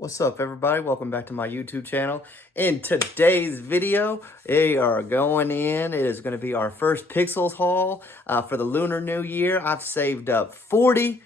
What's up, everybody? Welcome back to my YouTube channel. In today's video, we are going in. It is going to be our first Pixels haul for the Lunar New Year. I've saved up 40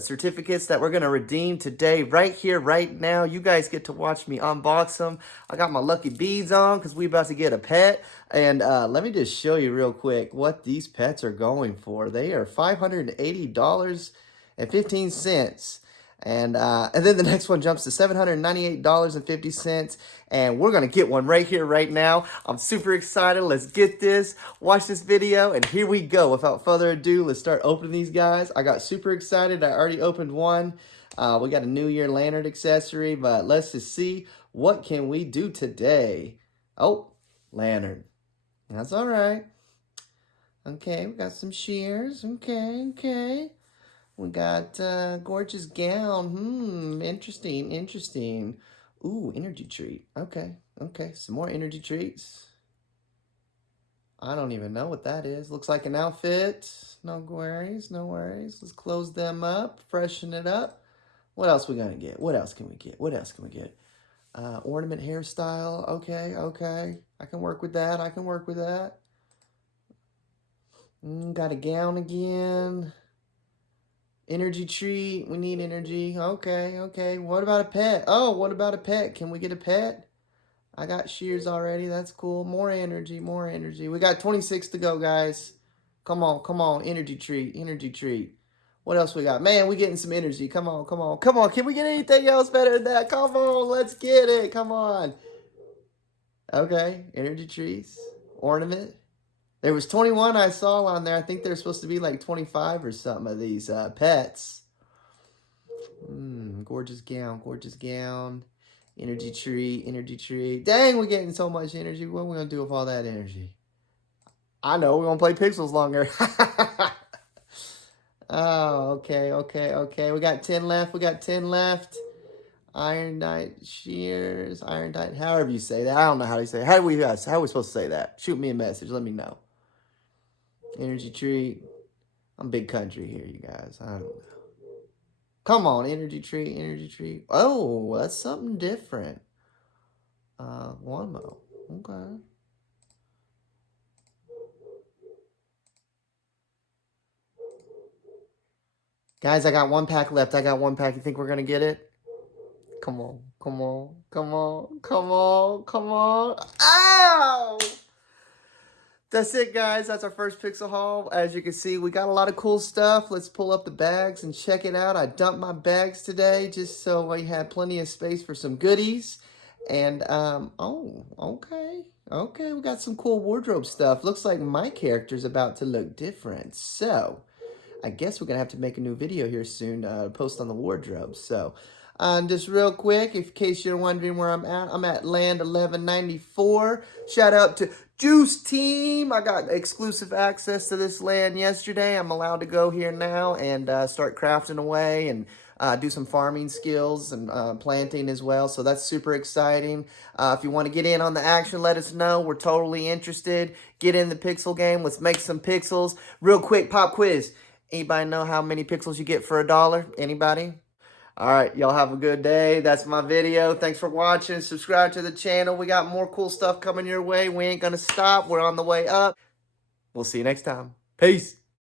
certificates that we're going to redeem today, right here, right now. You guys get to watch me unbox them. I got my lucky beads on because we about to get a pet. And let me just show you real quick what these pets are going for. They are $580.15. And then the next one jumps to $798.50. And we're going to get one right here, right now. I'm super excited. Let's get this. Watch this video. And here we go. Without further ado, let's start opening these guys. I got super excited. I already opened one. We got a New Year lantern accessory. But let's just see what can we do today. Oh, lantern. That's all right. Okay, we got some shears. Okay. We got gorgeous gown. Interesting. Ooh, energy treat. Okay. Some more energy treats. I don't even know what that is. Looks like an outfit. No worries. Let's close them up, freshen it up. What else we gonna get? What else can we get? Ornament hairstyle. Okay. I can work with that. Got a gown again. Energy treat. We need energy. Okay. What about a pet? Oh, what about a pet? Can we get a pet? I got shears already. That's cool. More energy. We got 26 to go, guys. Come on. Energy treat. What else we got? Man, we getting some energy. Come on. Can we get anything else better than that? Come on. Let's get it. Come on. Okay. Energy treats. Ornament. There was 21 I saw on there. I think there's supposed to be like 25 or something of these pets. Gorgeous gown. Energy tree. Dang, we're getting so much energy. What are we going to do with all that energy? I know, we're going to play Pixels longer. Oh, okay. We got 10 left. Iron Dite shears. However you say that. I don't know how to say it. How are we supposed to say that? Shoot me a message. Let me know. Energy treat. I'm big country here, you guys. I don't know. Come on, energy treat. Oh, that's something different. One more. Okay. Guys, I got one pack left. You think we're gonna get it? Come on. Ow! That's it, guys. That's our first Pixel haul. As you can see, we got a lot of cool stuff. Let's pull up the bags and check it out. I dumped my bags today just so we had plenty of space for some goodies. And, okay. We got some cool wardrobe stuff. Looks like my character's about to look different. So, I guess we're going to have to make a new video here soon to post on the wardrobe. So, just real quick, in case you're wondering where I'm at land 1194. Shout out to Juice Team. I got exclusive access to this land yesterday. I'm allowed to go here now and start crafting away and do some farming skills and planting as well. So that's super exciting. If you want to get in on the action, let us know. We're totally interested. Get in the pixel game. Let's make some pixels. Real quick, pop quiz. Anybody know how many pixels you get for $1? Anybody? All right, y'all have a good day. That's my video. Thanks for watching. Subscribe to the channel. We got more cool stuff coming your way. We ain't going to stop. We're on the way up. We'll see you next time. Peace.